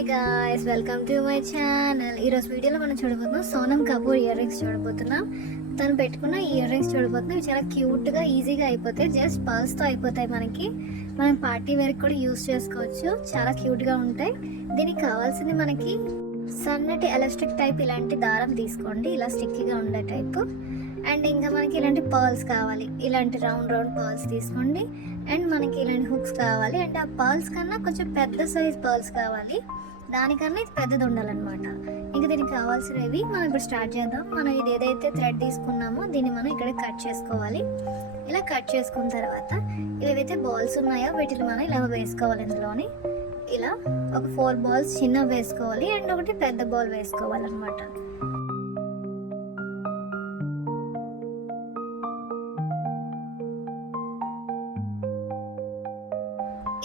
Hi guys, welcome to my channel. ఈరోజు వీడియోలో మనం చూడబోతున్నాం సోనం కపూర్ ఇయర్ రింగ్స్ చూడబోతున్నాం. తను పెట్టుకున్న ఇయర్ రింగ్స్ చూడబోతున్నాం. ఇవి చాలా క్యూట్గా ఈజీగా అయిపోతాయి. జస్ట్ పర్ల్స్తో అయిపోతాయి. మనం పార్టీ వేర్కి కూడా యూస్ చేసుకోవచ్చు. చాలా క్యూట్గా ఉంటాయి. దీనికి కావాల్సింది మనకి సన్నటి ఎలాస్టిక్ టైప్ ఇలాంటి దారం తీసుకోండి, ఇలా స్టిక్కీగా ఉండే టైపు. అండ్ ఇంకా మనకి ఇలాంటి పర్ల్స్ కావాలి, ఇలాంటి రౌండ్ పర్ల్స్ తీసుకోండి. అండ్ మనకి ఇలాంటి హుక్స్ కావాలి. అండ్ ఆ పర్ల్స్ కన్నా కొంచెం పెద్ద సైజ్ పర్ల్స్ కావాలి, దానికన్నా ఇది పెద్దది ఉండాలన్నమాట. ఇంకా దీనికి కావాల్సినవి మనం ఇప్పుడు స్టార్ట్ చేద్దాం. మనం ఇది ఏదైతే థ్రెడ్ తీసుకున్నామో దీన్ని మనం ఇక్కడ కట్ చేసుకోవాలి. ఇలా కట్ చేసుకున్న తర్వాత ఏవైతే బాల్స్ ఉన్నాయో వీటిని మనం ఇలా వేసుకోవాలి. ఇందులోని ఇలా ఒక 4 బాల్స్ చిన్న వేసుకోవాలి అండ్ ఒకటి పెద్ద బాల్ వేసుకోవాలన్నమాట.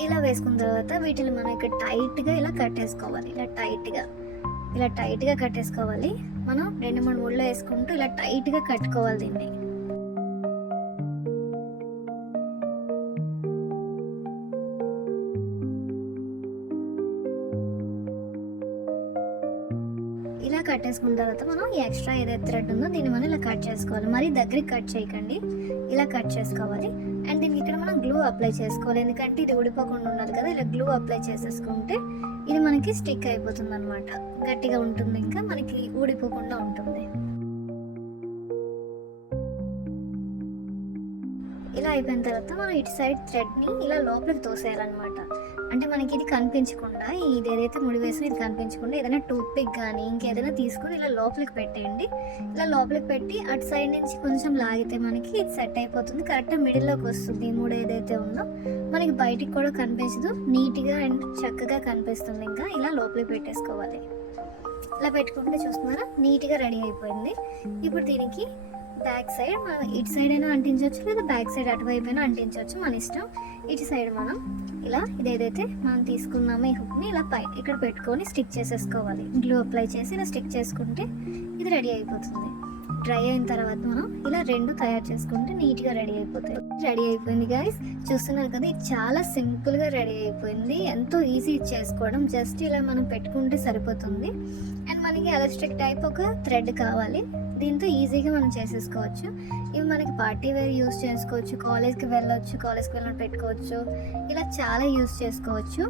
ఇలా వేసుకున్న తర్వాత వీటిని మనం ఇక్కడ టైట్గా ఇలా కట్టేసుకోవాలి. ఇలా టైట్గా కట్టేసుకోవాలి. మనం 2-3 ముళ్ళు వేసుకుంటూ ఇలా టైట్గా కట్టుకోవాలి దీన్ని. ఇలా కట్టేసుకున్న తర్వాత మనం ఈ ఎక్స్ట్రా ఏదైతే థ్రెడ్ ఉందో దీన్ని మనం ఇలా కట్ చేసుకోవాలి. మరి దగ్గరికి కట్ చేయకండి, ఇలా కట్ చేసుకోవాలి. అండ్ దీనికి ఇక్కడ మనం గ్లూ అప్లై చేసుకోవాలి, ఎందుకంటే ఇది ఊడిపోకుండా ఉండాలి కదా. ఇలా గ్లూ అప్లై చేసేసుకుంటే ఇది మనకి స్టిక్ అయిపోతుంది అనమాట. గట్టిగా ఉంటుంది, ఇంకా మనకి ఊడిపోకుండా ఉంటుంది. ఇలా అయిపోయిన తర్వాత మనం ఇటు సైడ్ థ్రెడ్ని ఇలా లోపలికి తోసేయాలన్నమాట. అంటే మనకి ఇది కనిపించకుండా, ఇది ఏదైతే ముడి వేసినా ఇది కనిపించకుండా ఏదైనా టూత్ పిక్ కానీ ఇంకేదైనా తీసుకొని ఇలా లోపలికి పెట్టేయండి. ఇలా లోపలికి పెట్టి అటు సైడ్ నుంచి కొంచెం లాగితే మనకి ఇది సెట్ అయిపోతుంది. కరెక్ట్గా మిడిల్లోకి వస్తుంది. ఈ ముడి ఏదైతే ఉందో మనకి బయటికి కూడా కనిపించదు, నీట్గా అండ్ చక్కగా కనిపిస్తుంది. ఇంకా ఇలా లోపలికి పెట్టేసుకోవాలి. ఇలా పెట్టుకుంటే చూస్తున్నారా, నీట్గా రెడీ అయిపోయింది. ఇప్పుడు దీనికి బ్యాక్ సైడ్ మనం ఇటు సైడ్ అయినా అంటించవచ్చు, లేదా బ్యాక్ సైడ్ అటువైపు అయినా అంటించవచ్చు, మన ఇష్టం. ఇటు సైడ్ మనం ఇలా ఇదేదైతే మనం తీసుకున్నామో ఈ హుక్ని ఇలా ఇక్కడ పెట్టుకొని స్టిక్ చేసేసుకోవాలి. గ్లూ అప్లై చేసి ఇలా స్టిక్ చేసుకుంటే ఇది రెడీ అయిపోతుంది. డ్రై అయిన తర్వాత మనం ఇలా 2 తయారు చేసుకుంటే నీట్గా రెడీ అయిపోతాయి. రెడీ అయిపోయింది గాయస్, చూస్తున్నారు కదా. ఇది చాలా సింపుల్గా రెడీ అయిపోయింది. ఎంతో ఈజీ చేసుకోవడం. జస్ట్ ఇలా మనం పెట్టుకుంటే సరిపోతుంది. అండ్ మనకి ఎలాస్టిక్ టైప్ ఒక థ్రెడ్ కావాలి. దీంతో ఈజీగా మనం చేసేసుకోవచ్చు. ఇవి మనకి పార్టీ వేర్ యూస్ చేసుకోవచ్చు, కాలేజ్కి వెళ్ళొచ్చు, కాలేజ్కి వెళ్ళినట్టు పెట్టుకోవచ్చు. ఇలా చాలా యూస్ చేసుకోవచ్చు.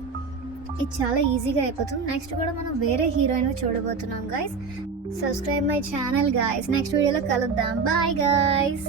ఇది చాలా ఈజీగా అయిపోతుంది. నెక్స్ట్ కూడా మనం వేరే హీరోయిన్ చూడబోతున్నాం guys. Subscribe my channel guys. Next వీడియోలో కలుద్దాం. Bye guys.